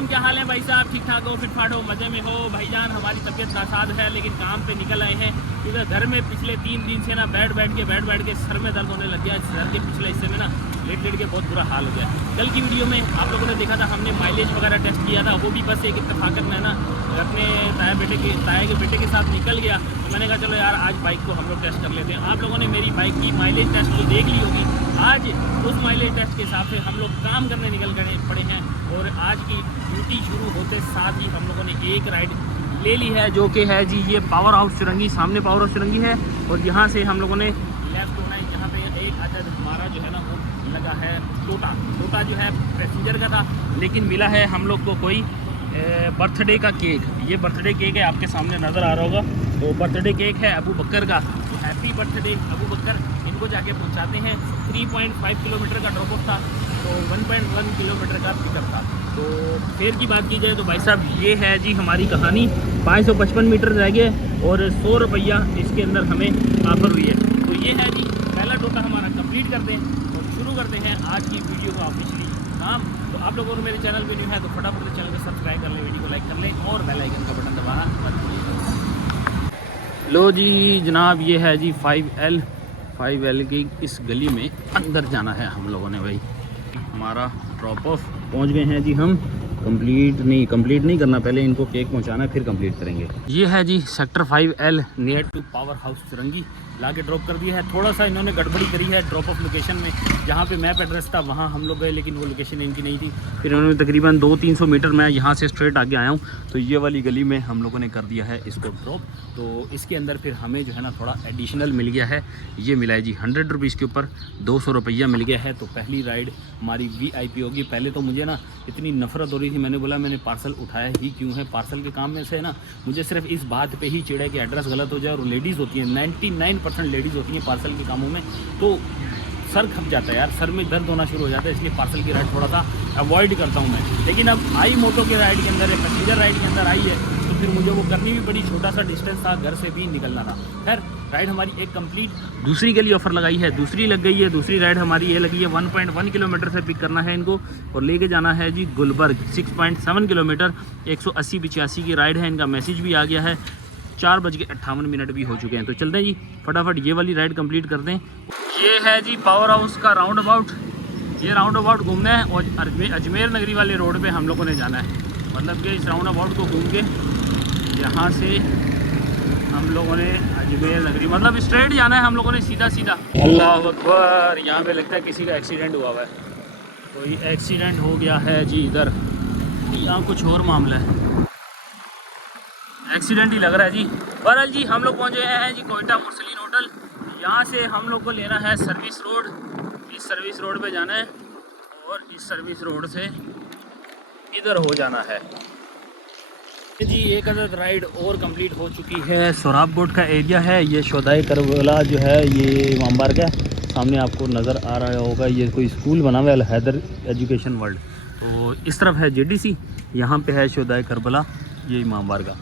अलैकुम, क्या हाल है भाई साहब? ठीक ठाक हो, फिट फाट हो, मज़े में हो? भाईजान हमारी तबीयत नासाज है लेकिन काम पे निकल आए हैं। इधर घर में पिछले 3 दिन से ना बैठ बैठ के सर में दर्द होने लग गया। सर के पिछले हिस्से में ना लेट के बहुत बुरा हाल हो गया। कल की वीडियो में आप लोगों ने देखा था, हमने माइलेज वगैरह टेस्ट किया था। वो भी बस एक इत्तेफाकत में ना अपने ताया के बेटे के साथ निकल गया। तो मैंने कहा चलो यार आज बाइक को हम लोग टेस्ट कर लेते हैं। आप लोगों ने मेरी बाइक की माइलेज टेस्ट तो देख ली होगी। आज उस माइलेज टेस्ट के हिसाब से हम लोग काम करने निकल गए पड़े हैं। और आज की ड्यूटी शुरू होते साथ ही हम लोगों ने एक राइड ले ली है, जो कि है जी ये पावर हाउस चुरंगी। सामने पावर हाउस चुरंगी है और यहाँ से हम लोगों ने लेफ्ट होना है। यहाँ पे एक अदद हमारा जो है ना वो लगा है टोटा जो है पैसेंजर का था, लेकिन मिला है हम लोग को कोई बर्थडे का केक। ये बर्थडे केक है, आपके सामने नज़र आ रहा होगा। तो बर्थडे केक है अबू बकर का। तो हैप्पी बर्थडे अबू बकर। इनको जाके पहुंचाते हैं। 3.5 किलोमीटर का ड्रॉप ऑफ था, तो 1.1 किलोमीटर का पिकअप था। तो फेयर की बात की जाए तो भाई साहब ये है जी हमारी कहानी। 555 मीटर रह गए और 100 रुपया इसके अंदर हमें ऑफर हुई है। तो ये है जी पहला टोटा हमारा कंप्लीट करते हैं और शुरू करते हैं आज की वीडियो का ऑफिशियली काम। तो आप लोगों को मेरे चैनल पे न्यू है तो फटाफट चैनल को सब्सक्राइब कर लें, वीडियो को लाइक कर लें और बेल आइकन का बटन दबाना मत भूलिएगा। लो जी जनाब, ये है जी 5L की इस गली में अंदर जाना है हम लोगों ने। भाई हमारा ड्रॉप ऑफ पहुंच गए हैं जी हम। कंप्लीट नहीं करना, पहले इनको केक पहुंचाना है फिर कंप्लीट करेंगे। ये है जी sector 5L near to power house चुरंगी। ला के ड्रॉप कर दिया है। थोड़ा सा इन्होंने गड़बड़ी करी है ड्रॉप ऑफ लोकेशन में। जहाँ पे मैप एड्रेस था वहाँ हम लोग गए, लेकिन वो लोकेशन इनकी नहीं थी। फिर इन्होंने तकरीबन 200-300 मीटर मैं यहाँ से स्ट्रेट आगे आया हूँ, तो ये वाली गली में हम लोगों ने कर दिया है इसको ड्रॉप। तो इसके अंदर फिर हमें जो है ना थोड़ा एडिशनल मिल गया है। ये मिला है जी 100 रुपीज़ के ऊपर 200 रुपया मिल गया है। तो पहली राइड हमारी VIP होगी। पहले तो मुझे ना इतनी नफरत हो रही थी, मैंने बोला मैंने पार्सल उठाया ही क्यों है। पार्सल के काम में से ना मुझे सिर्फ इस बात पे ही चिढ़ है कि एड्रेस गलत हो जाए। और लेडीज़ होती हैं, 99% लेडीज़ होती हैं पार्सल के कामों में, तो सर खप जाता है यार, सर में दर्द होना शुरू हो जाता है। इसलिए पार्सल की राइड थोड़ा सा अवॉइड करता हूँ मैं। लेकिन अब आई मोटो की राइड के अंदर, पैसेंजर राइड के अंदर आई है, तो फिर मुझे वो करनी भी पड़ी। छोटा सा डिस्टेंस था, घर से भी निकलना था। खैर राइड हमारी एक कंप्लीट। दूसरी के लिए ऑफ़र लगाई है, दूसरी लग गई है। दूसरी राइड हमारी ये लगी है 1.1 किलोमीटर से पिक करना है इनको और लेके जाना है जी गुलबर्ग। 6.7 किलोमीटर 180-85 की राइड है। इनका मैसेज भी आ गया है। 4:58 भी हो चुके हैं। तो चलते हैं जी फटाफट ये वाली राइड कंप्लीट करते हैं। ये है जी पावर हाउस का राउंड अबाउट। ये राउंड अबाउट घूमना है और अजमेर नगरी वाले रोड पे हम लोगों ने जाना है। मतलब कि इस राउंड अबाउट को घूम के यहाँ से हम लोगों ने अजमेर नगरी, मतलब स्ट्रेट जाना है हम लोगों ने सीधा। अल्लाह अकबर। यहाँ पे लगता है किसी का एक्सीडेंट हुआ है। कोई एक्सीडेंट हो गया है जी इधर। यहाँ कुछ और मामला है, एक्सीडेंट ही लग रहा है जी। बहरहाल जी हम लोग पहुँचे हैं जी कोयटा मुरसलीन होटल। यहाँ से हम लोग को लेना है सर्विस रोड। इस सर्विस रोड पे जाना है और इस सर्विस रोड से इधर हो जाना है जी। एक अदद राइड और कंप्लीट हो चुकी है। सोराब बोर्ड का एरिया है। ये शोदाई करबला जो है ये इमाम बारगाह सामने आपको नज़र आ रहा होगा। ये कोई स्कूल बना हुआ है हैदर एजुकेशन वर्ल्ड। तो इस तरफ है JDC, यहाँ पे है शोदाई करबला, ये इमाम बारगाह।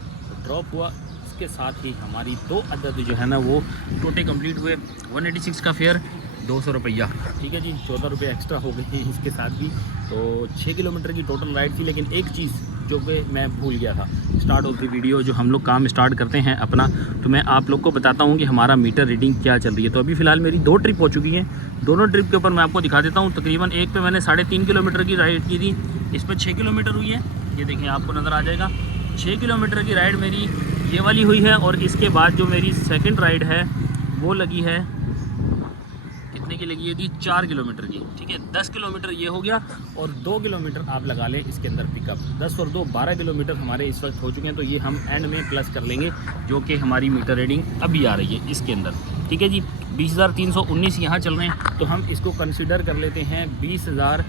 ड्रॉप हुआ, इसके साथ ही हमारी 2 अदद जो है ना वो टोटे कंप्लीट हुए। 186 का फेयर 200 रुपया, ठीक है जी। 14 रुपये एक्स्ट्रा हो गए इसके साथ भी। तो 6 किलोमीटर की टोटल राइड थी। लेकिन एक चीज़ जो कि मैं भूल गया था स्टार्ट ऑफ द वीडियो, जो हम लोग काम स्टार्ट करते हैं अपना, तो मैं आप लोग को बताता हूँ कि हमारा मीटर रीडिंग क्या चल रही है। तो अभी फ़िलहाल मेरी 2 ट्रिप हो चुकी हैं। दोनों ट्रिप के ऊपर मैं आपको दिखा देता हूँ। तकरीबन एक पे मैंने 3.5 किलोमीटर की राइड की थी, इस पर 6 किलोमीटर हुई है। ये देखें आपको नज़र आ जाएगा। 6 किलोमीटर की राइड मेरी ये वाली हुई है। और इसके बाद जो मेरी सेकंड राइड है वो लगी है, कितने की लगी है जी? 4 किलोमीटर की, ठीक है। 10 किलोमीटर ये हो गया और 2 किलोमीटर आप लगा लें इसके अंदर पिकअप। 10 और 2 12 किलोमीटर हमारे इस वक्त हो चुके हैं। तो ये हम एंड में प्लस कर लेंगे, जो कि हमारी मीटर रीडिंग अभी आ रही है इसके अंदर, ठीक है जी। 20,319 यहाँ चल रहे हैं। तो हम इसको कंसिडर कर लेते हैं 20,000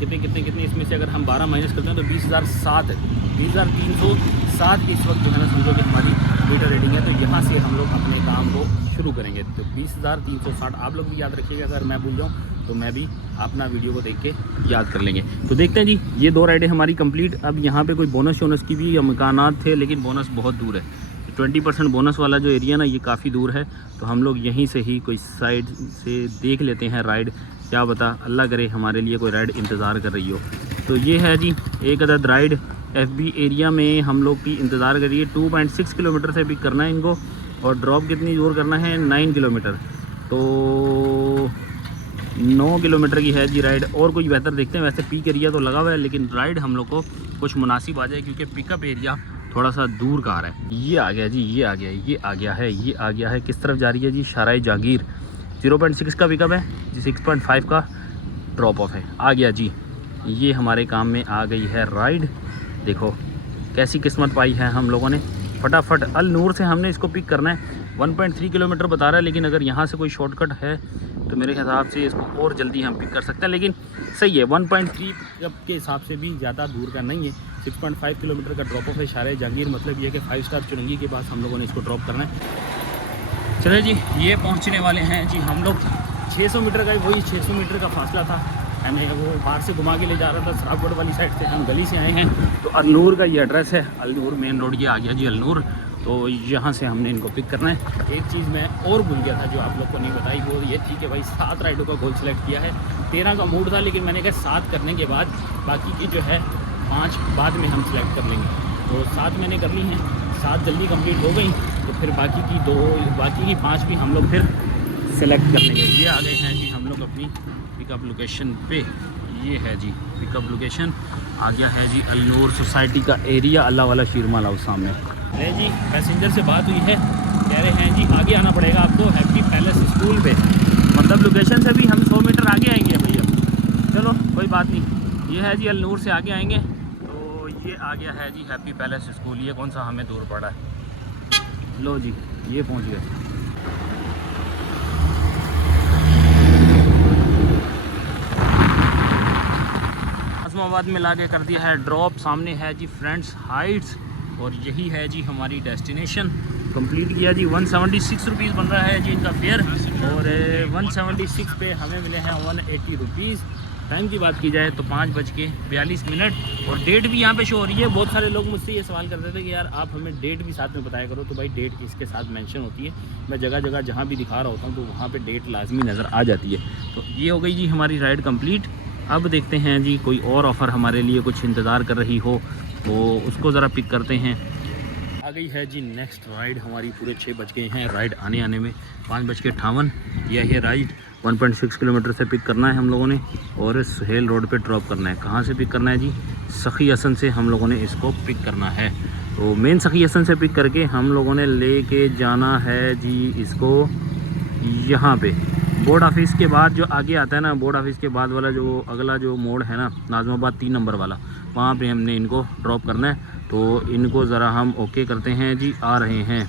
कितने इसमें से अगर हम 12 माइनस करते हैं तो 20,007 इस वक्त जो है ना समझो कि हमारी मीटर रीडिंग है। तो यहाँ से हम लोग अपने काम को शुरू करेंगे। तो 20,360 आप लोग भी याद रखिएगा। अगर मैं भूल जाऊँ तो मैं भी अपना वीडियो को देख के याद कर लेंगे। तो देखते हैं जी ये 2 राइडें हमारी कंप्लीट। अब यहाँ पे कोई बोनस शोनस की भी इम्कानात थे, लेकिन बोनस बहुत दूर है। 20% बोनस वाला जो एरिया ना ये काफ़ी दूर है। तो हम लोग यहीं से ही कोई साइड से देख लेते हैं राइड। क्या बता, अल्लाह करे हमारे लिए कोई राइड इंतज़ार कर रही हो। तो ये है जी एक अदद राइड FB एरिया में हम लोग की इंतज़ार करिए। 2.6 किलोमीटर से पिक करना है इनको और ड्रॉप कितनी दूर करना है 9 किलोमीटर, तो 9 किलोमीटर की है जी राइड। और कुछ बेहतर देखते हैं, वैसे पीक एरिया तो लगा हुआ है लेकिन राइड हम लोग को कुछ मुनासिब आ जाए क्योंकि पिकअप एरिया थोड़ा सा दूर का आ रहा है। ये आ गया जी, ये आ गया, ये आ गया है, ये आ गया है। किस तरफ जा रही है जी? शाराय जागीर। 0.6 का पिकअप है जी, 6.5 का ड्रॉप ऑफ है। आ गया जी, ये हमारे काम में आ गई है राइड। देखो कैसी किस्मत पाई है हम लोगों ने। फटाफट अल नूर से हमने इसको पिक करना है। 1.3 किलोमीटर बता रहा है लेकिन अगर यहाँ से कोई शॉर्टकट है तो मेरे हिसाब से इसको और जल्दी हम पिक कर सकते हैं। लेकिन सही है, 1.3 के हिसाब से भी ज़्यादा दूर का नहीं है। 6.5 किलोमीटर का ड्रॉप ऑफ है शाराय जागीर। मतलब ये कि 5 स्टार चुरंगी के पास हम लोगों ने इसको ड्रॉप करना है। चलो जी, ये पहुँचने वाले हैं जी हम लोग। 600 मीटर का ही, वही 600 मीटर का फासला था। हमें वो बाहर से घुमा के ले जा रहा था, सराफगढ़ वाली साइड से हम गली से आए हैं। तो अलनूर का ये एड्रेस है, अलनूर मेन रोड ये आ गया जी अलनूर। तो यहाँ से हमने इनको पिक करना है। एक चीज़ मैं और भूल गया था जो आप लोग को नहीं बताई, वो ये थी कि भाई 7 राइडों का गोल सेलेक्ट किया है। 13 का मूड था लेकिन मैंने कहा 7 करने के बाद बाकी की जो है 5 बाद में हम सेलेक्ट कर लेंगे। तो 7 मैंने कर ली हैं, 7 जल्दी कंप्लीट हो गई तो फिर बाकी की 5 भी हम लोग फिर सेलेक्ट कर लेंगे। ये आ गए हैं जी हम लोग अपनी पिकअप लोकेशन पे। ये है जी पिकअप लोकेशन, आ गया है जी अलनूर सोसाइटी का एरिया, अल्लाह वाला शीरमाल हाउस सामने। अरे जी पैसेंजर से बात हुई है, कह रहे हैं जी आगे आना पड़ेगा आपको हैप्पी पैलेस स्कूल पे। मतलब लोकेशन से भी हम 100 मीटर आगे आएंगे भैया। चलो कोई बात नहीं, ये है जी अलनूर से आगे आएंगे तो ये आ गया है जी हैप्पी पैलेस स्कूल। ये कौन सा हमें दूर पड़ा है। लो जी ये पहुँच गए। आजमाबाद में लाके कर दिया है ड्रॉप। सामने है जी फ्रेंड्स हाइट्स और यही है जी हमारी डेस्टिनेशन। कंप्लीट किया जी। 176 रुपीज़ बन रहा है जी इनका फेयर और 176 पे हमें मिले हैं 180 रुपीज़। टाइम की बात की जाए तो 5:42 और डेट भी यहाँ पे शो हो रही है। बहुत सारे लोग मुझसे ये सवाल करते थे कि यार आप हमें डेट भी साथ में बताया करो, तो भाई डेट इसके साथ मेंशन होती है। मैं जगह जगह जहाँ भी दिखा रहा होता हूँ तो वहाँ पे डेट लाजमी नज़र आ जाती है। तो ये हो गई जी हमारी राइड कंप्लीट। अब देखते हैं जी कोई और ऑफ़र हमारे लिए कुछ इंतज़ार कर रही हो तो उसको ज़रा पिक करते हैं। आ गई है जी नेक्स्ट राइड हमारी। पूरे 6 बज गए हैं राइड आने में। 5:58 यह है राइड। 1.6 किलोमीटर से पिक करना है हम लोगों ने और सुहेल रोड पे ड्रॉप करना है। कहाँ से पिक करना है जी? सखी हसन से हम लोगों ने इसको पिक करना है। तो मेन सखी हसन से पिक करके हम लोगों ने लेके जाना है जी इसको यहाँ पे बोर्ड ऑफिस के बाद जो आगे आता है ना, बोर्ड ऑफिस के बाद वाला जो अगला जो मोड़ है ना, नाज़माबाद 3 नंबर वाला, वहाँ पे हमने इनको ड्रॉप करना है। तो इनको ज़रा हम ओके करते हैं जी। आ रहे हैं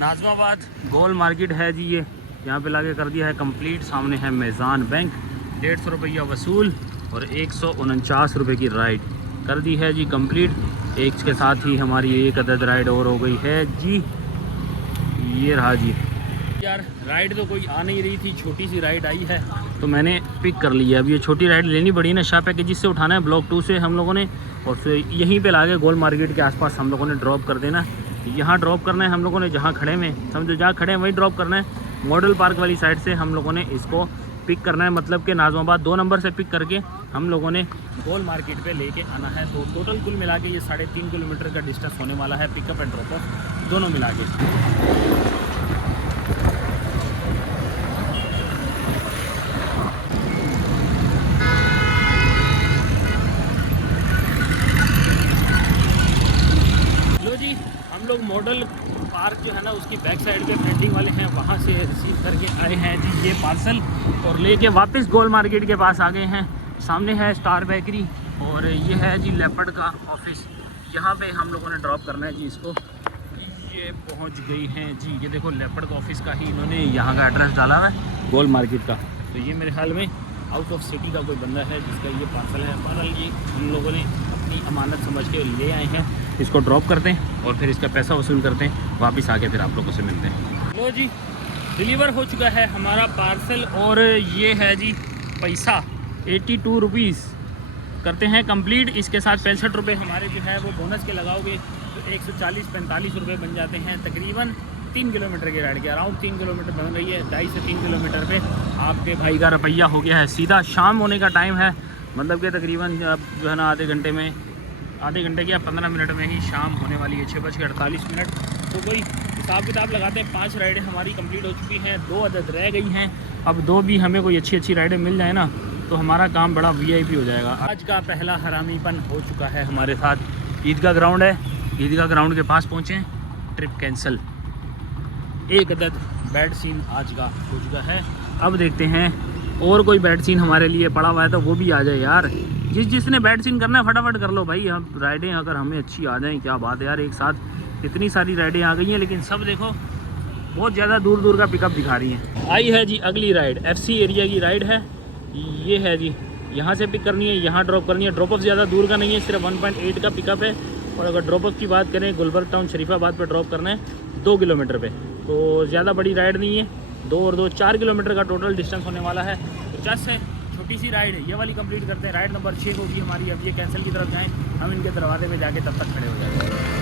नाज़माबाद गोल मार्केट है जी, ये यहाँ पे लाके कर दिया है कंप्लीट। सामने है मैज़ान बैंक। 150 रुपया वसूल और 149 रुपये की राइड कर दी है जी कंप्लीट। एक के साथ ही हमारी एक अदद राइड और हो गई है जी। ये रहा जी। यार राइड तो कोई आ नहीं रही थी, छोटी सी राइड आई है तो मैंने पिक कर लिया। अब ये छोटी राइड लेनी पड़ी ना, शाह पैकेज से उठाना है ब्लॉक 2 से हम लोगों ने और फिर यहीं पे लाके गोल मार्केट के आसपास हम लोगों ने ड्रॉप कर देना। यहाँ ड्रॉप करना है हम लोगों ने, जहाँ खड़े में समझो, जहाँ खड़े हैं वहीं ड्रॉप करना है। मॉडल पार्क वाली साइड से हम लोगों ने इसको पिक करना है, मतलब कि नाज़माबाद 2 नंबर से पिक करके हम लोगों ने गोल मार्केट पे लेके आना है। तो टोटल कुल मिला के ये 3.5 किलोमीटर का डिस्टेंस होने वाला है, पिकअप एंड ड्रॉप ऑफ दोनों मिला के। हम लोग मॉडल पार्क जो है ना उसकी बैक साइड पे पेंटिंग वाले हैं, वहाँ से रिसीव करके आए हैं जी ये पार्सल और लेके वापस गोल मार्केट के पास आ गए हैं। सामने है स्टार बेकरी और ये है जी लेपर्ड का ऑफिस। यहाँ पे हम लोगों ने ड्रॉप करना है जी इसको। ये पहुँच गई हैं जी। ये देखो लेपर्ड का ऑफिस का ही इन्होंने यहाँ का एड्रेस डाला हुआ है गोल मार्केट का। तो ये मेरे ख्याल में आउट ऑफ सिटी का कोई बंदा है जिसका ये पार्सल है। बहरहाल ये हम लोगों ने अपनी अमानत समझ के ले आए हैं। इसको ड्रॉप करते हैं और फिर इसका पैसा वसूल करते हैं, वापस आके फिर आप लोगों से मिलते हैं। लो जी डिलीवर हो चुका है हमारा पार्सल और ये है जी पैसा 82 रुपीज़ करते हैं कंप्लीट। इसके साथ 65 रुपये हमारे जो है वो बोनस के लगाओगे तो 140-45 रुपये बन जाते हैं। तकरीबन 3 किलोमीटर की राइड के अराउंड 3 किलोमीटर बन रही है। 2.5 से 3 किलोमीटर पे आपके भाई का रुपया हो गया है सीधा। शाम होने का टाइम है मतलब कि तकरीबन अब जो है ना आधे घंटे क्या 15 मिनट में ही शाम होने वाली है, 6:48। तो कोई हिसाब किताब लगाते हैं 5 राइडें हमारी कंप्लीट हो चुकी हैं, 2 अदद रह गई हैं। अब 2 भी हमें कोई अच्छी राइडें मिल जाए ना तो हमारा काम बड़ा VIP हो जाएगा। आज का पहला हरामीपन हो चुका है हमारे साथ। ईदगाह ग्राउंड है, ईदगाह ग्राउंड के पास पहुँचे, ट्रिप कैंसिल। एक अदद बैड सीन आज का हो चुका है। अब देखते हैं और कोई बैड सीन हमारे लिए पड़ा हुआ है तो वो भी आ जाए यार। जिसने बैड सीन करना है फटाफट कर लो भाई। हम राइडें अगर हमें अच्छी आ जाएं, क्या बात है यार, एक साथ इतनी सारी राइडें आ गई हैं, लेकिन सब देखो बहुत ज़्यादा दूर का पिकअप दिखा रही हैं। आई है जी अगली राइड, FC एरिया की राइड है। ये है जी, यहाँ से पिक करनी है, यहाँ ड्रॉप करनी है। ड्रॉप ऑफ ज़्यादा दूर का नहीं है, सिर्फ 1.8 का पिकअप है। और अगर ड्रॉप ऑफ की बात करें, गुलबर्ग टाउन शरीफाबाद पर ड्रॉप करना है 2 किलोमीटर पे, तो ज़्यादा बड़ी राइड नहीं है। 2 और 2 4 किलोमीटर का टोटल डिस्टेंस होने वाला है। तो जस्ट है छोटी सी राइड, ये वाली कंप्लीट करते हैं। राइड नंबर 6 होगी हमारी। अब ये कैंसिल की तरफ जाएँ, हम इनके दरवाजे पे जाके तब तक खड़े हो जाएंगे।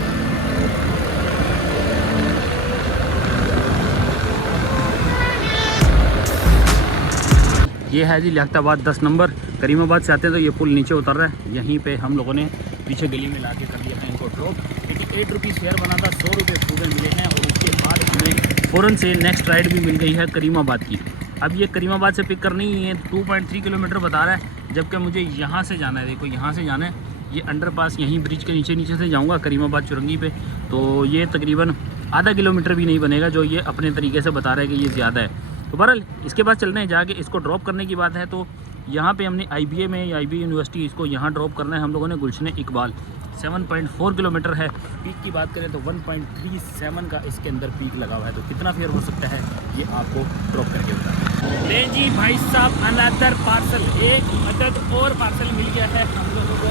ये है जी लियाकताबाद 10 नंबर। करीमाबाद से आते हैं तो ये पुल नीचे उतर रहा है। यहीं पे हम लोगों ने पीछे गली में ला के कर दिया था इनको ड्रॉप। 88 रुपीज़ फेयर बना था, 100 रुपये फूडे मिले हैं। और उसके बाद हमें फ़ौरन से नेक्स्ट राइड भी मिल गई है करीमाबाद की। अब ये करीमाबाद से पिक करनी है, 2.3 किलोमीटर बता रहा है, जबकि मुझे यहाँ से जाना है। देखो यहाँ से जाना है, ये अंडरपास यहीं ब्रिज के नीचे से जाऊँगा करीमाबाद चुरंगी पे। तो ये तकरीबन आधा किलोमीटर भी नहीं बनेगा, जो ये अपने तरीके से बता रहा है कि ये ज़्यादा है। तो बहरहाल इसके बाद चलने हैं, जाके इसको ड्रॉप करने की बात है। तो यहाँ पे हमने IBA में, IBA यूनिवर्सिटी, इसको यहाँ ड्रॉप करना है हम लोगों ने। गुलशन इकबाल 7.4 किलोमीटर है। पीक की बात करें तो 1.37 का इसके अंदर पीक लगा हुआ है। तो कितना फेयर हो सकता है ये आपको ड्रॉप करके बताएं। ले जी भाई साहब, अनदर पार्सल, एक अदद और पार्सल मिल गया है हम लोगों को।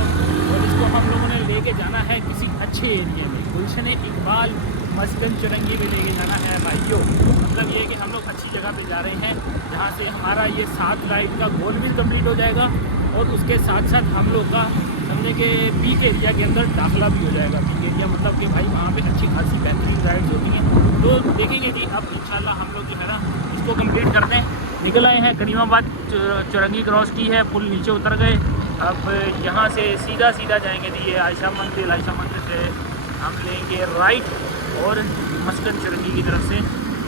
और इसको हम लोगों ने लेके जाना है किसी अच्छे एरिया में, गुलशन इकबाल मस्कन चुरंगी में लेके जाना है भाइयों। मतलब ये कि हम लोग अच्छी जगह पे जा रहे हैं, जहाँ से हमारा ये 7 राइड का गोल भी कंप्लीट हो जाएगा। और उसके साथ साथ हम लोग का समझे कि पीक एरिया के अंदर दाखिला भी हो जाएगा। पीक एरिया मतलब कि भाई वहाँ पे अच्छी खासी बेहतरीन राइड्स होती हैं। तो देखेंगे जी, अब इंशाल्लाह हम लोग जो है ना इसको कंप्लीट करते हैं। निकल आए हैं, करीमाबाद चुरंगी क्रॉस की है, पुल नीचे उतर गए। अब यहाँ से सीधा जाएंगे जी ये आयशा मंदिर से हम लेंगे राइट और मस्कन चुरंगी की तरफ से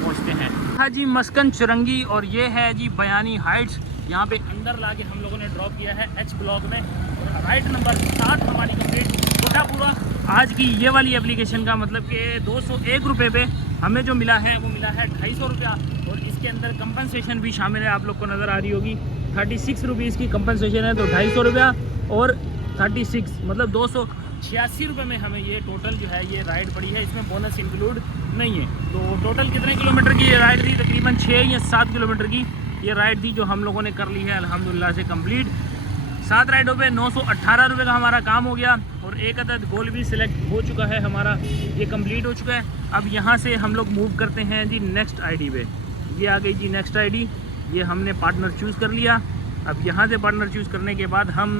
पहुँचते हैं। हाँ जी, मस्कन चुरंगी। और ये है जी बयानी हाइट्स। यहाँ पे अंदर लाके हम लोगों ने ड्रॉप किया है H ब्लॉक में। और राइड नंबर 7 हमारी कंप्लीट पूरा आज की ये वाली एप्लीकेशन का मतलब कि 201 रुपये पे हमें जो मिला है वो मिला है 250 रुपया। और इसके अंदर कंपनसेशन भी शामिल है, आप लोग को नज़र आ रही होगी। 36 रुपीज़ की कंपनसेशन है, तो 250 रुपया और 36 मतलब 286 रुपये में हमें ये टोटल जो है ये राइड पड़ी है। इसमें बोनस इंक्लूड नहीं है। तो टोटल कितने किलोमीटर की ये राइड थी? तकरीबन 6 या 7 किलोमीटर की ये राइड थी जो हम लोगों ने कर ली है अल्हम्दुलिल्लाह से कंप्लीट। 7 राइडों पे 918 रुपये का हमारा काम हो गया। और एक अदद गोल भी सिलेक्ट हो चुका है हमारा, ये कंप्लीट हो चुका है। अब यहाँ से हम लोग मूव करते हैं जी नेक्स्ट ID पे। ये आ गई जी नेक्स्ट ID, ये हमने पार्टनर चूज़ कर लिया। अब यहाँ से पार्टनर चूज़ करने के बाद हम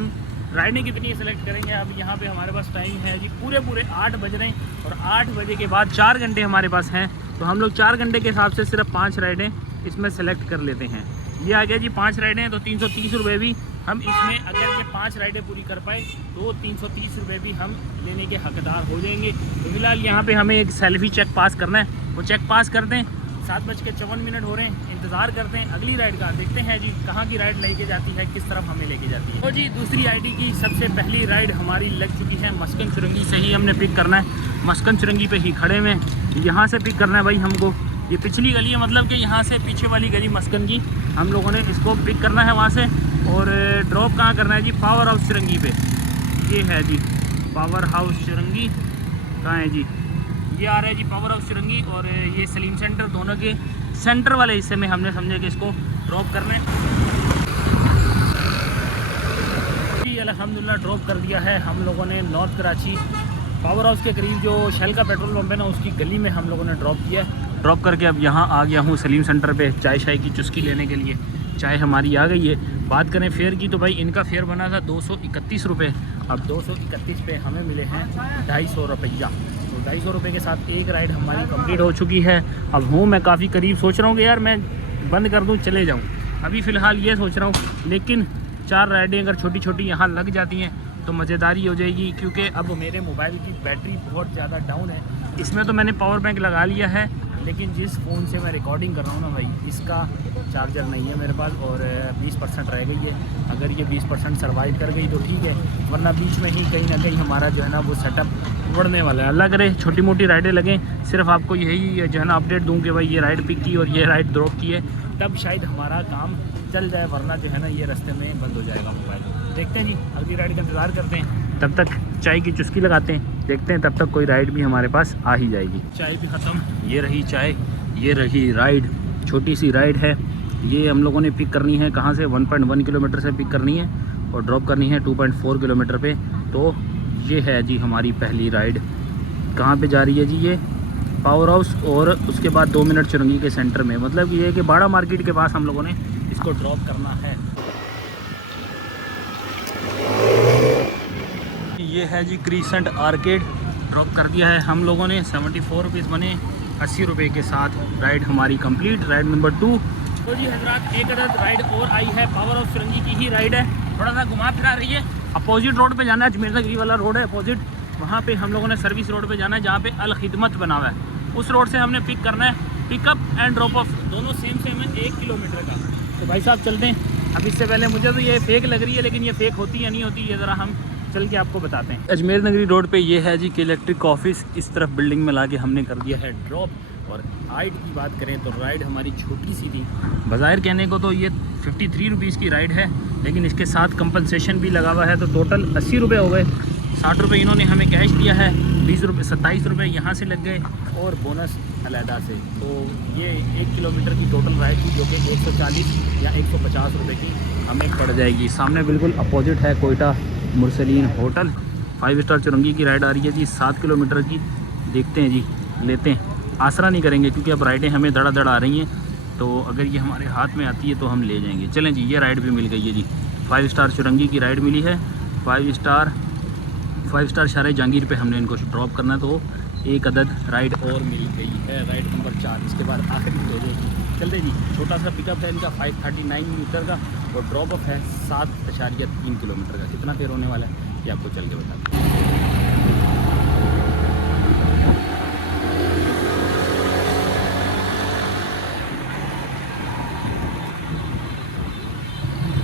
राइडें कितनी सेलेक्ट करेंगे। अब यहाँ पे हमारे पास टाइम है जी पूरे 8 बज रहे हैं। और 8 बजे के बाद 4 घंटे हमारे पास हैं। तो हम लोग 4 घंटे के हिसाब से सिर्फ 5 राइडें इसमें सेलेक्ट कर लेते हैं। ये आ गया जी 5 राइडें, तो 330 रुपये भी हम इसमें, अगर ये 5 राइडें पूरी कर पाए तो 330 रुपये भी हम लेने के हकदार हो जाएंगे। तो फिलहाल यहाँ पे हमें एक सेल्फी चेक पास करना है, वो चेक पास कर दें। 7:54 हो रहे हैं, इंतज़ार करते हैं अगली राइड का। देखते हैं जी कहाँ की राइड लेके जाती है, किस तरफ हमें लेके जाती है। तो जी दूसरी ID की सबसे पहली राइड हमारी लग चुकी है। मस्कन चुरंगी से ही हमने पिक करना है। मस्कन चुरंगी पे ही खड़े में, यहाँ से पिक करना है भाई हमको। ये पिछली गली है, मतलब कि यहाँ से पीछे वाली गली मस्कन की हम लोगों ने इसको पिक करना है वहाँ से। और ड्रॉप कहाँ करना है जी? पावर हाउस चुरंगी पे। ये है जी पावर हाउस चुरंगी, कहाँ है जी? ये आ रहा है जी पावर हाउस चुरंगी। और ये सलीम सेंटर, दोनों के सेंटर वाले हिस्से में हमने समझे कि इसको ड्रॉप करना है। जी अल्हम्दुलिल्लाह ड्रॉप कर दिया है हम लोगों ने नॉर्थ कराची पावर हाउस के करीब, जो शेल का पेट्रोल पंप है ना उसकी गली में हम लोगों ने ड्रॉप किया है। ड्रॉप करके अब यहाँ आ गया हूँ सलीम सेंटर पे चाय की चुस्की लेने के लिए। चाय हमारी आ गई है। बात करें फेयर की तो भाई इनका फेयर बना था 231 रुपये। अब 231 पे हमें मिले हैं 250 रुपया। तो 250 रुपये के साथ एक राइड हमारी कंप्लीट हो चुकी है। अब हूँ मैं काफ़ी करीब, सोच रहा हूँ कि यार मैं बंद कर दूँ चले जाऊँ, अभी फ़िलहाल ये सोच रहा हूँ। लेकिन 4 राइडें अगर छोटी छोटी यहाँ लग जाती हैं तो मज़ेदारी हो जाएगी। क्योंकि अब मेरे मोबाइल की बैटरी बहुत ज़्यादा डाउन है। इसमें तो मैंने पावर बैंक लगा लिया है, लेकिन जिस फ़ोन से मैं रिकॉर्डिंग कर रहा हूँ ना भाई, इसका चार्जर नहीं है मेरे पास और 20% रह गई है। अगर ये 20% सर्वाइव कर गई तो ठीक है, वरना बीच में ही कहीं ना कहीं हमारा जो है ना वो सेटअप उड़ने वाला है। अल्लाह करे छोटी मोटी राइडें लगें, सिर्फ आपको यही जो है ना अपडेट दूँ कि भाई ये राइड पिक की और ये राइड ड्रॉप की है, तब शायद हमारा काम चल जाए, वरना जो है ना ये रास्ते में बंद हो जाएगा मोबाइल। देखते हैं जी, अगली राइड का इंतज़ार करते हैं, तब तक चाय की चुस्की लगाते हैं, देखते हैं तब तक कोई राइड भी हमारे पास आ ही जाएगी। चाय भी ख़त्म, ये रही चाय, ये रही राइड, छोटी सी राइड है। ये हम लोगों ने पिक करनी है कहाँ से, 1.1 किलोमीटर से पिक करनी है और ड्रॉप करनी है 2.4 किलोमीटर पे। तो ये है जी हमारी पहली राइड। कहाँ पे जा रही है जी? ये पावर हाउस और उसके बाद 2 मिनट चुरंगी के सेंटर में, मतलब ये है कि बाड़ा मार्केट के पास हम लोगों ने इसको ड्रॉप करना है। ये है जी क्रीसेंट आर्केड, ड्रॉप कर दिया है हम लोगों ने। 74 रुपीज़ बने, 80 रुपये के साथ राइड हमारी कंप्लीट, राइड नंबर 2। तो जी हजरात, एक अदद राइड और आई है, पावर ऑफ चुरंगी की ही राइड है। थोड़ा सा घुमा फिरा रही है। अपोजिट रोड पे जाना है, अजमेर नगरी वाला रोड है अपोजिट, वहाँ पे हम लोगों ने सर्विस रोड पे जाना है जहाँ पे अल खिदमत बना हुआ है। उस रोड से हमने पिक करना है, पिकअप एंड ड्रॉप ऑफ दोनों सेम है 1 किलोमीटर का। तो भाई साहब चलते हैं। अब इससे पहले मुझे तो ये फेक लग रही है, लेकिन ये फेक होती या नहीं होती ये ज़रा हम चल के आपको बताते हैं। अजमेर नगरी रोड पे ये है जी कि इलेक्ट्रिक ऑफिस, इस तरफ बिल्डिंग में लाके हमने कर दिया है ड्रॉप। और राइड की बात करें तो राइड हमारी छोटी सी थी, बज़ाहिर कहने को तो ये 53 रुपीज़ की राइड है, लेकिन इसके साथ कंपनसेशन भी लगा हुआ है, तो टोटल 80 रुपये हो गए। 60 रुपये इन्होंने हमें कैश दिया है, 20 रुपये 27 रुपये यहाँ से लग गए और बोनस अलहदा से। तो ये 1 किलोमीटर की टोटल राइड थी, जो कि 140 या 150 रुपये की हमें पड़ जाएगी। सामने बिल्कुल अपोजिट है कोयटा मुरसलीन होटल, 5 स्टार चुरंगी की राइड आ रही है जी 7 किलोमीटर की। देखते हैं जी, लेते हैं, आसरा नहीं करेंगे क्योंकि अब राइडें हमें धड़ा धड़ आ रही हैं, तो अगर ये हमारे हाथ में आती है तो हम ले जाएंगे। चलें जी, ये राइड भी मिल गई है जी, 5 स्टार चुरंगी की राइड मिली है। 5 स्टार शारे जहांगीर पे हमने इनको ड्रॉप करना है, तो एक अदद राइड और मिल गई है, राइड नंबर 4। इसके बाद आखिरी हो जाएगी। चलते जी, छोटा सा पिकअप है इनका 539 मीटर का और ड्रॉप ऑफ है 7.3 किलोमीटर का। कितना फेयर होने वाला है ये आपको चल के बताते हैं।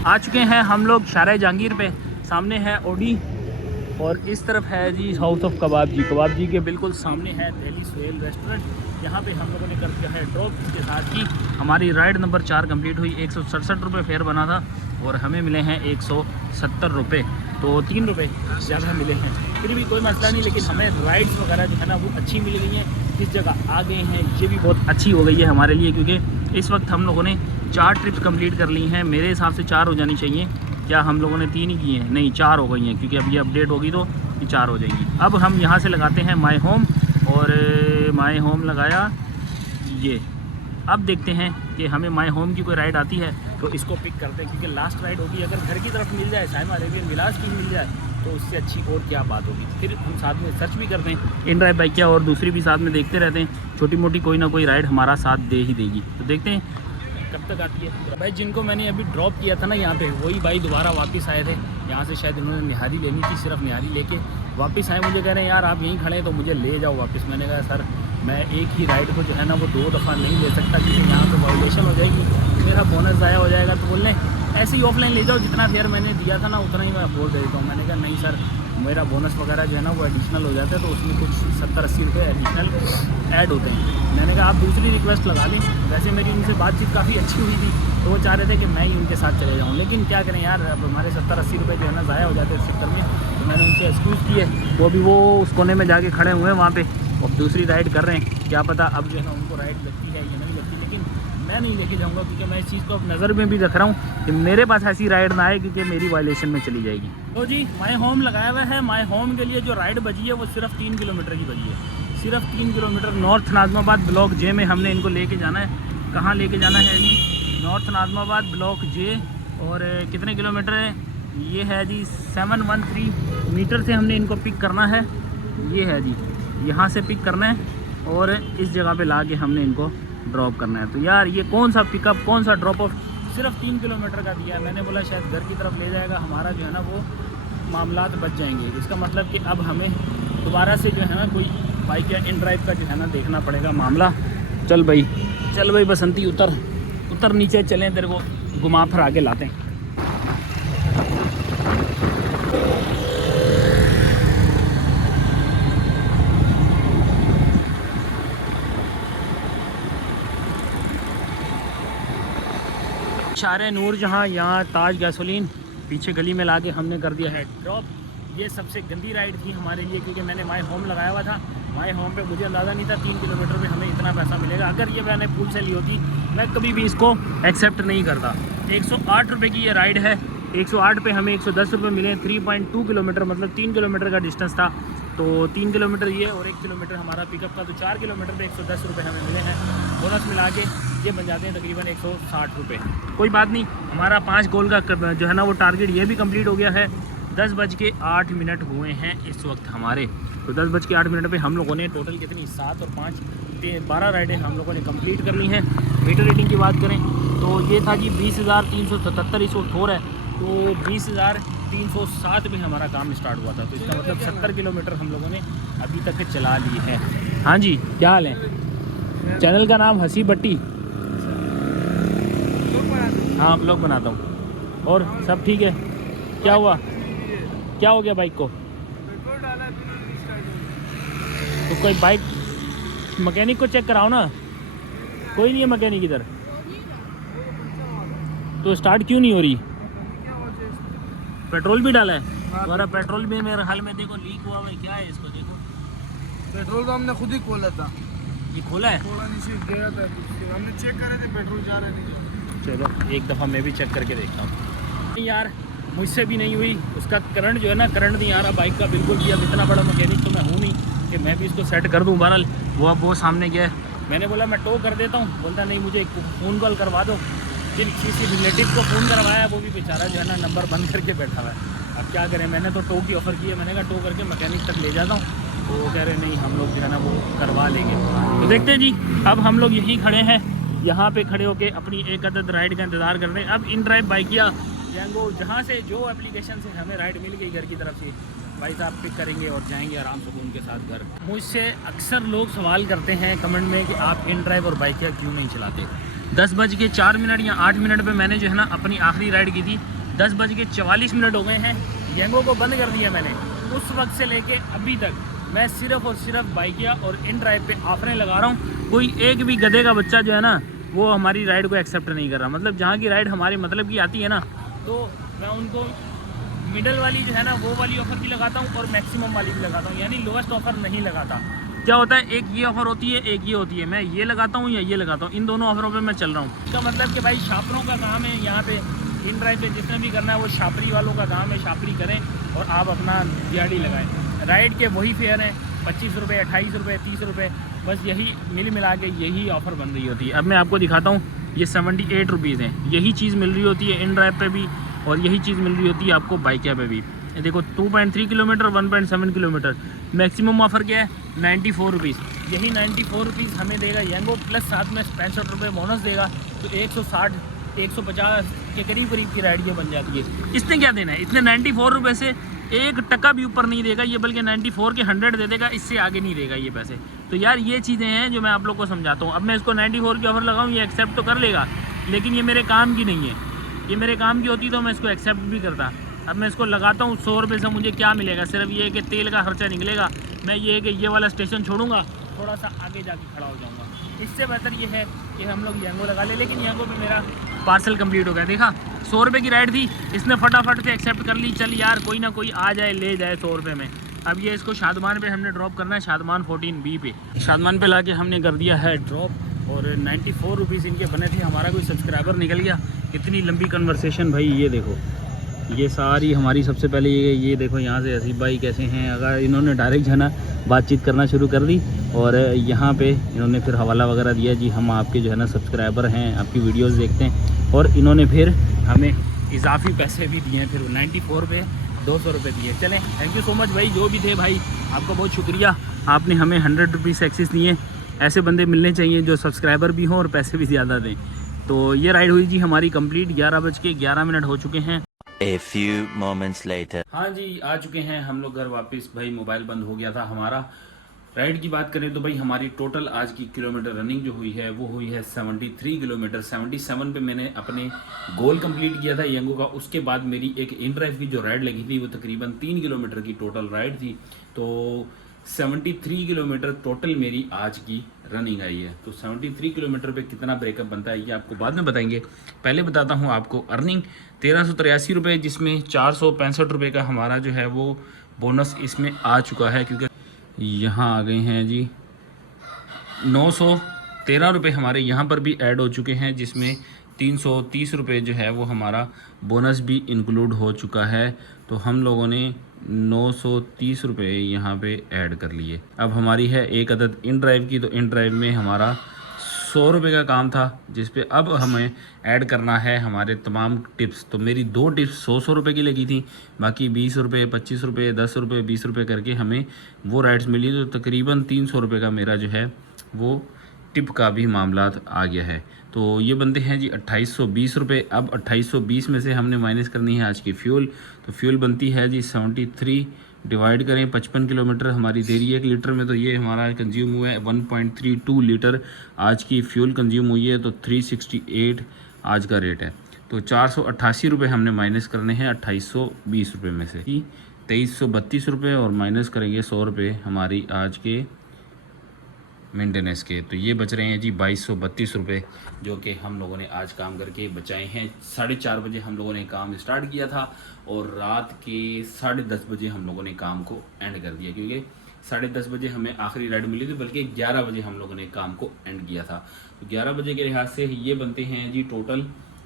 आ चुके हैं हम लोग शारे जहांगीर पे, सामने है ओडी और इस तरफ है जी हाउस ऑफ कबाब जी। कबाब जी के बिल्कुल सामने है दिल्ली सोहेल रेस्टोरेंट। यहाँ पे हम लोगों ने कर दिया है ड्रॉप। इसके साथ ही हमारी राइड नंबर 4 कंप्लीट हुई। 167 रुपये फेयर बना था और हमें मिले हैं 170 रुपये, तो 3 रुपये ज़्यादा मिले हैं। फिर भी कोई मसला नहीं, लेकिन हमें राइड्स वगैरह जो है ना वो अच्छी मिल गई हैं। किस जगह आ गए हैं ये भी बहुत अच्छी हो गई है हमारे लिए, क्योंकि इस वक्त हम लोगों ने 4 ट्रिप्स कंप्लीट कर ली हैं। मेरे हिसाब से 4 हो जानी चाहिए। क्या हम लोगों ने 3 ही किए हैं? नहीं, 4 हो गई हैं, क्योंकि अब ये अपडेट होगी तो ये 4 हो जाएंगी। अब हम यहाँ से लगाते हैं माई होम और माई होम लगाया ये। अब देखते हैं कि हमें माई होम की कोई राइड आती है तो इसको पिक करते हैं, क्योंकि लास्ट राइड होगी अगर घर की तरफ मिल जाए, साइमा अरेबियन विलास की मिल जाए, तो उससे अच्छी और क्या बात होगी। फिर हम साथ में सर्च भी करते हैं इन ड्राइव बाइक क्या, और दूसरी भी साथ में देखते रहते हैं। छोटी मोटी कोई ना कोई राइड हमारा साथ दे ही देगी। तो देखते हैं कब तक आती है। भाई जिनको मैंने अभी ड्रॉप किया था ना यहाँ पे, वही भाई दोबारा वापस आए थे। यहाँ से शायद उन्होंने निहारी लेनी थी, सिर्फ निहारी लेके वापस आए। मुझे कह रहे हैं यार आप यहीं खड़े हैं तो मुझे ले जाओ वापस। मैंने कहा सर मैं एक ही राइड को जो है ना वो 2 दफ़ा नहीं ले सकता, क्योंकि यहाँ पे वाइलेशन हो जाएगी, मेरा बोनस ज़ाया हो जाएगा। तो बोलने ऐसे ही ऑफलाइन ले जाओ, जितना फेयर मैंने दिया था ना उतना ही मैं बोल देता हूँ। मैंने कहा नहीं सर, मेरा बोनस वगैरह जो है ना वो एडिशनल हो जाता है, तो उसमें कुछ 70-80 रुपये एडिशनल ऐड होते हैं। मैंने कहा आप दूसरी रिक्वेस्ट लगा लें। वैसे मेरी उनसे बातचीत काफ़ी अच्छी हुई थी, तो वो चाह रहे थे कि मैं ही उनके साथ चले जाऊँ, लेकिन क्या करें यार, अब हमारे 70-80 रुपये जो है ना ज़ाया हो जाते हैं इस चक्कर में। तो मैंने उनसे एक्सक्यूज़ किए, वो भी वो उस कोने में जाके खड़े हुए हैं वहाँ पे, अब दूसरी राइड कर रहे हैं। क्या पता अब जो है ना उनको राइड लगती है या नहीं लगती, लेकिन मैं नहीं लेके जाऊँगा, क्योंकि मैं इस चीज़ को अब नज़र में भी रख रहा हूँ कि मेरे पास ऐसी राइड ना आए, क्योंकि मेरी वायलेशन में चली जाएगी। तो जी माई होम लगाया हुआ है। माई होम के लिए जो राइड बची है वो सिर्फ 3 किलोमीटर की बची है, सिर्फ 3 किलोमीटर। नॉर्थ नाज़माबाद ब्लॉक जे में हमने इनको लेके जाना है। कहाँ लेके जाना है जी? नॉर्थ नाज़माबाद ब्लॉक जे। और कितने किलोमीटर है ये? है जी 713 मीटर से हमने इनको पिक करना है। ये है जी, यहाँ से पिक करना है और इस जगह पे ला के हमने इनको ड्रॉप करना है। तो यार ये कौन सा पिकअप कौन सा ड्रॉप ऑफ सिर्फ 3 किलोमीटर का दिया है। मैंने बोला शायद घर की तरफ ले जाएगा, हमारा जो है ना वो मामलात बच जाएंगे। इसका मतलब कि अब हमें दोबारा से जो है ना कोई बाइक या इन ड्राइव का जो है ना देखना पड़ेगा मामला। चल भाई बसंती उतर नीचे, चलें तेरे को घुमा फिर आगे लाते हैं। शारे नूर जहाँ, यहाँ ताज गैसोलीन पीछे गली में लाके हमने कर दिया है ड्रॉप। ये सबसे गंदी राइड थी हमारे लिए, क्योंकि मैंने माई होम लगाया हुआ था। माई होम पे मुझे अंदाज़ा नहीं था 3 किलोमीटर में हमें इतना पैसा मिलेगा। अगर ये मैंने पुल से ली होती मैं कभी भी इसको एक्सेप्ट नहीं करता। 108 रुपये की ये राइड है। 108 पे हमें 110 रुपये मिले। 3.2 किलोमीटर मतलब 3 किलोमीटर का डिस्टेंस था। तो 3 किलोमीटर ये और 1 किलोमीटर हमारा पिकअप का, तो 4 किलोमीटर पे 110 रुपये हमें मिले हैं। बोनस मिला के ये बन जाते हैं तकरीबन 160 रुपये। कोई बात नहीं, हमारा 5 गोल का जो है ना वो टारगेट ये भी कंप्लीट हो गया है। 10:08 हुए हैं इस वक्त हमारे। तो 10:08 पे हम लोगों ने टोटल कितनी 7 और 5 12 राइडें हम लोगों ने कंप्लीट कर ली हैं। मीटर रेटिंग की बात करें तो ये था जी 20,377, इस वक्त हो रहा है। तो 20,307 में हमारा काम स्टार्ट हुआ था। तो इसका मतलब 70 किलोमीटर हम लोगों ने अभी तक चला ली है। हाँ जी, क्या हाल है? चैनल का नाम हसी भट्टी। हाँ, ब्लॉग बनाता हूँ। और सब ठीक है? क्या हुआ, क्या हो गया बाइक को? तो कोई बाइक मैकेनिक को चेक कराओ ना। कोई नहीं है मैकेनिक इधर, तो स्टार्ट क्यों नहीं हो रही? पेट्रोल भी डाला है तुम्हारा? पेट्रोल भी मेरे हाल में देखो लीक हुआ है। क्या है इसको देखो। पेट्रोल तो हमने खुद ही खोला था। ये खोला है? खोला नहीं, सिर्फ गया था, हमने चेक करे थे, पेट्रोल जा रहा है। चलो एक दफ़ा मैं भी चेक करके देखता हूँ। यार मुझसे भी नहीं हुई, उसका करंट जो है ना, करंट नहीं आ रहा बाइक का बिल्कुल भी। अब इतना बड़ा मैकेनिक तो मैं हूँ नहीं कि मैं भी इसको सेट कर दूँ। बहरहाल वो अब वो सामने गया है। मैंने बोला मैं टो कर देता हूँ, बोलता नहीं मुझे फ़ोन कॉल करवा दो। फिर किसी रिलेटिव को फ़ोन करवाया, वो भी बेचारा जो है ना नंबर बंद करके बैठा हुआ है। अब क्या करें, मैंने तो टो की ऑफ़र की है। मैंने कहा टो करके मैकेनिक तक ले जाता हूँ, तो वो कह रहे नहीं हम लोग जो है ना वो करवा लेंगे। तो देखते हैं जी, अब हम लोग यहीं खड़े हैं, यहाँ पे खड़े होके अपनी एक अदद राइड का इंतज़ार कर रहे हैं। अब इन ड्राइव बाइकिया जैंगो जहाँ से जो एप्लीकेशन से हमें राइड मिल गई घर की तरफ से, भाई साहब पिक करेंगे और जाएंगे आराम से उनके साथ घर। मुझसे अक्सर लोग सवाल करते हैं कमेंट में कि आप इन ड्राइव और बाइकिया क्यों नहीं चलाते। 10:04 या 8 मिनट पे मैंने जो है ना अपनी आखिरी राइड की थी। 10:44 हो गए हैं। यंगो को बंद कर दिया मैंने। उस वक्त से लेके अभी तक मैं सिर्फ और सिर्फ बाइकिया और इन ड्राइव पे ऑफरें लगा रहा हूँ। कोई एक भी गधे का बच्चा जो है ना वो हमारी राइड को एक्सेप्ट नहीं कर रहा। मतलब जहाँ की राइड हमारे मतलब की आती है ना, तो मैं उनको मिडल वाली जो है ना वो वाली ऑफ़र भी लगाता हूँ और मैक्सिमम वाली भी लगाता हूँ, यानी लोवेस्ट ऑफ़र नहीं लगाता। क्या होता है, एक ये ऑफ़र होती है, एक ये होती है। मैं ये लगाता हूँ या ये लगाता हूँ, इन दोनों ऑफ़रों पे मैं चल रहा हूँ। इसका मतलब कि भाई शापरों का काम है यहाँ पे। इन ड्राइव पे जिसने भी करना है वो शापरी वालों का काम है, शापरी करें और आप अपना दिहाड़ी लगाएं। राइड के वही फेयर हैं, 25 रुपये, 28 रुपये, 30 रुपये, बस यही मिला के यही ऑफ़र बन रही होती है। अब मैं आपको दिखाता हूँ, ये 78 रुपीज़ हैं। यही चीज़ मिल रही होती है इन ड्राइव पे भी और यही चीज़ मिल रही होती है आपको बाइकिया पे भी। देखो 2.3 किलोमीटर, 1.7 किलोमीटर। मैक्सिमम ऑफ़र क्या है? 94 रुपीज़। यही 94 रुपीज़ हमें देगा यंगो, प्लस साथ में 65 रुपये बोनस देगा। तो 160, 150 के करीब की राइड ये बन जाती है। इसने क्या देना है? इसने 94 रुपये से 1 टका भी ऊपर नहीं देगा ये, बल्कि 94 के 100 दे देगा, इससे आगे नहीं देगा ये पैसे। तो यार ये चीज़ें हैं जो मैं आप लोग को समझाता हूँ। अब मैं इसको 94 की ऑफ़र लगाऊँ, ये एक्सेप्ट तो कर लेगा, लेकिन ये मेरे काम की नहीं है। ये मेरे काम की होती तो मैं इसको एक्सेप्ट भी करता। अब मैं इसको लगाता हूँ 100 रुपये से मुझे क्या मिलेगा? सिर्फ ये कि तेल का खर्चा निकलेगा। मैं ये कि ये वाला स्टेशन छोड़ूंगा, थोड़ा सा आगे जाके खड़ा हो जाऊँगा। इससे बेहतर ये है कि हम लोग यंगो लगा ले। लेकिन यंगो में मेरा पार्सल कंप्लीट हो गया। देखा 100 रुपये की राइड थी, इसने फटाफट से एक्सेप्ट कर ली। चल यार कोई ना कोई आ जाए ले जाए 100 रुपये में। अब ये इसको शादमान पे हमने ड्रॉप करना है, शादमान 14B पे। शादमान पे लाके हमने कर दिया है ड्रॉप और 94 रुपीज़ इनके बने थे। हमारा कोई सब्सक्राइबर निकल गया। इतनी लंबी कन्वर्सेशन भाई, ये देखो, ये सारी हमारी सबसे पहले ये देखो यहाँ से हसीब भाई कैसे हैं। अगर इन्होंने डायरेक्ट जो है ना बातचीत करना शुरू कर दी और यहाँ पे इन्होंने फिर हवाला वगैरह दिया, जी हम आपके जो है ना सब्सक्राइबर हैं, आपकी वीडियोस देखते हैं। और इन्होंने फिर हमें इजाफी पैसे भी दिए हैं, फिर 94 पे 200 रुपये दिए। चलें, थैंक यू सो मच भाई, जो भी थे भाई आपका बहुत शुक्रिया। आपने हमें 100 रुपीज़ एक्सेस दिए। ऐसे बंदे मिलने चाहिए जो सब्सक्राइबर भी हों और पैसे भी ज़्यादा दें। तो ये राइड हुई जी हमारी कंप्लीट। 11:11 हो चुके हैं। A few moments later. हाँ जी, आ चुके हैं हम लोग घर वापस। भाई मोबाइल बंद हो गया था हमारा। राइड की बात करें तो भाई हमारी टोटल आज की किलोमीटर रनिंग जो हुई है वो हुई है 73 किलोमीटर। 77 पे मैंने अपने गोल कंप्लीट किया था यंगो का। उसके बाद मेरी एक इन ड्राइव की जो राइड लगी थी वो तकरीबन 3 किलोमीटर की टोटल राइड थी। तो 73 किलोमीटर टोटल मेरी आज की रनिंग आई है। तो 73 किलोमीटर पे कितना ब्रेकअप बनता है ये आपको बाद में बताएंगे। पहले बताता हूँ आपको अर्निंग 1383 रुपये, जिसमें 465 रुपये का हमारा जो है वो बोनस इसमें आ चुका है, क्योंकि यहाँ आ गए हैं जी 913 रुपये हमारे यहाँ पर भी ऐड हो चुके हैं, जिसमें 330 रुपये जो है वो हमारा बोनस भी इंक्लूड हो चुका है। तो हम लोगों ने 930 रुपये यहाँ पे ऐड कर लिए। अब हमारी है एक अदद इन ड्राइव की। तो इन ड्राइव में हमारा 100 रुपये का काम था, जिस पे अब हमें ऐड करना है हमारे तमाम टिप्स। तो मेरी 2 टिप्स 100 रुपये की लगी थी, बाकी 20 रुपये, 25 रुपये, 10 रुपये, 20 रुपये करके हमें वो राइड्स मिली। तो तकरीबन 300 रुपये का मेरा जो है वो टिप का भी मामला आ गया है। तो ये बनते हैं जी 2820 रुपये। अब 2820 में से हमने माइनस करनी है आज की फ्यूल। तो फ्यूल बनती है जी 73 डिवाइड करें 55 किलोमीटर हमारी दे रही है 1 लीटर में। तो ये हमारा कंज्यूम हुआ है 1.32 लीटर आज की फ्यूल कंज्यूम हुई है। तो 368 आज का रेट है। तो 488 रुपये हमने माइनस करने हैं 2820 रुपये में से। 2332 रुपये और माइनस करेंगे 100 रुपये हमारी आज के मेंटेनेंस के। तो ये बच रहे हैं जी 2232 रुपये, जो कि हम लोगों ने आज काम करके बचाए हैं। 4:30 बजे हम लोगों ने काम स्टार्ट किया था और रात के 10:30 बजे हम लोगों ने काम को एंड कर दिया, क्योंकि 10:30 बजे हमें आखिरी राइड मिली थी, बल्कि 11 बजे हम लोगों ने काम को एंड किया था। तो 11 बजे के लिहाज से ये बनते हैं जी टोटल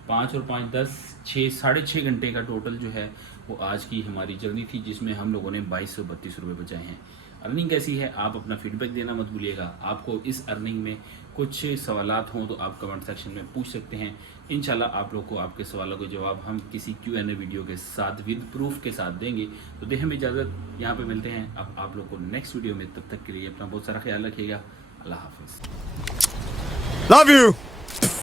5 और 5 10 6 6.5 घंटे का टोटल जो है वो आज की हमारी जर्नी थी, जिसमें हम लोगों ने 2232 रुपये बचाए हैं। अर्निंग कैसी है आप अपना फीडबैक देना मत भूलिएगा। आपको इस अर्निंग में कुछ सवालात हों तो आप कमेंट सेक्शन में पूछ सकते हैं। इंशाल्लाह आप लोग को आपके सवालों के जवाब हम किसी Q&A वीडियो के साथ विद प्रूफ के साथ देंगे। तो दें हमें इजाज़त, यहाँ पे मिलते हैं अब आप लोग को नेक्स्ट वीडियो में। तब तक के लिए अपना बहुत सारा ख्याल रखिएगा। अल्लाह हाफिज़। Love you.